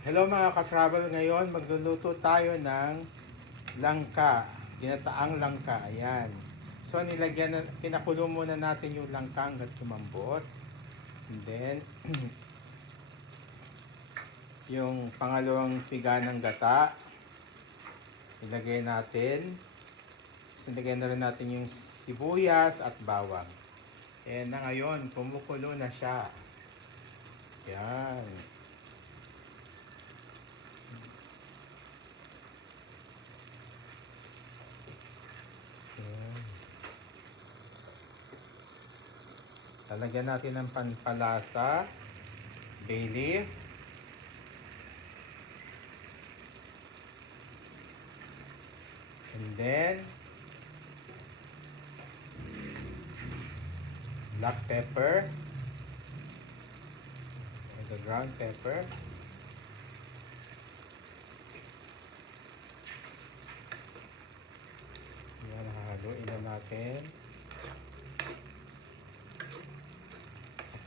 Hello mga ka-travel, ngayon magluluto tayo ng langka, ginataang langka, ayan. So nilagyan na, pinakulo muna natin yung langka hanggang tumambot. And then, yung pangalawang piga ng gata, ilagay natin. Ilagay na rin natin yung sibuyas at bawang. And na ngayon, kumukulo na siya. Ayan. Ayan. Lalagyan natin ng pampalasa, bay leaf, and then black pepper, and the ground pepper, yan, haluin na natin.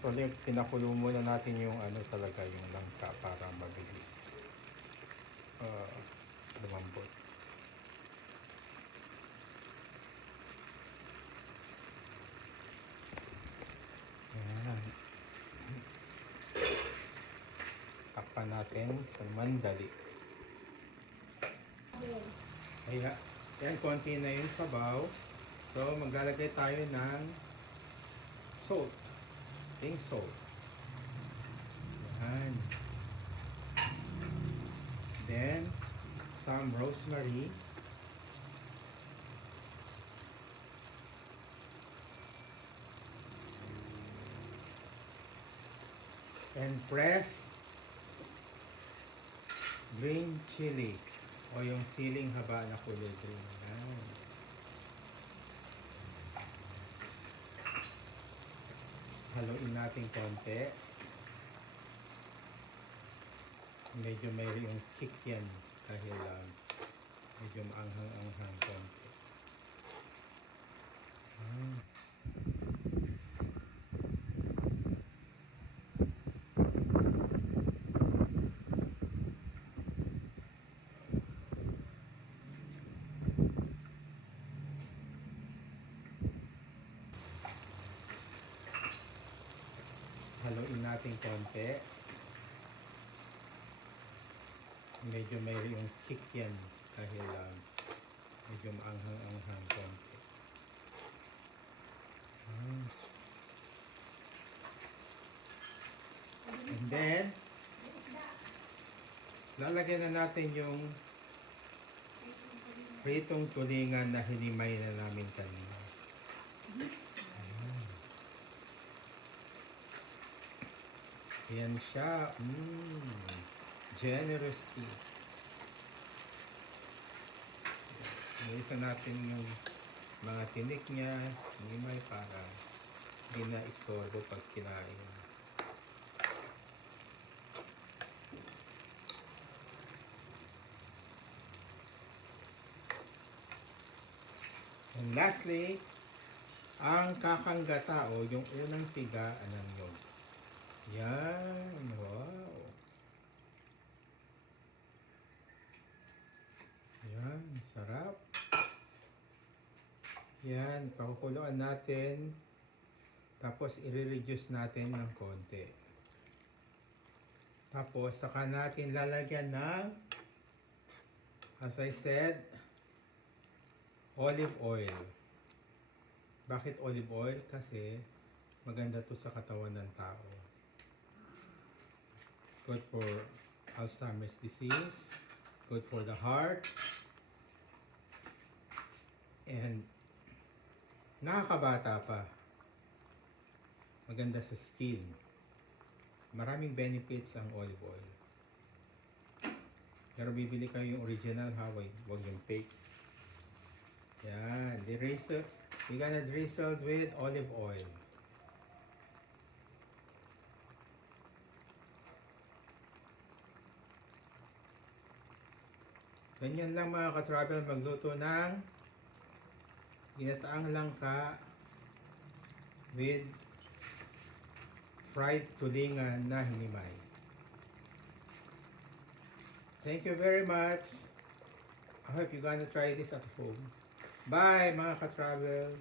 Actually, pinakulo muna natin yung ano talaga, yung langka para mabilis lumambot. Yan. Takpan natin sa mandali. Ayan. Yan, konti na yung sabaw. So, maglalagay tayo ng salt. Pink salt. Yan. Then, some rosemary. And pressed green chili o yung siling haba na kulay green. Yan. Haluin natin konti. Medyo may yung kick yan dahil medyo maanghang-anghang konti. Haluin natin konti. Medyo may yung kick yan dahil medyo maanghang-anghang konti. And then, lalagyan na natin yung pritong tulingan na hinimay na namin kanina. Ayan siya. Generously. Nilisa natin yung mga tinik niya, hinimay para hindi na istorbo pag kinain. And lastly, ang kakanggata o yung unang piga ng yog. Yan, wow. Yan, sarap. Yan, pakukuluan natin. Tapos i-reduce natin ng konti. Tapos saka natin lalagyan ng, as I said, olive oil. Bakit olive oil? Kasi maganda to sa katawan ng tao. Good for Alzheimer's disease, good for the heart, and nakakabata pa. Maganda sa skin. Maraming benefits ang olive oil. Pero bibili kayo yung original ha, wag yung fake. Yan, we're gonna drizzle with olive oil. Ganyan lang mga ka-travel magluto ng ginataang langka with fried tulingan na hinimay. Thank you very much. I hope you're gonna try this at home. Bye mga ka-travel.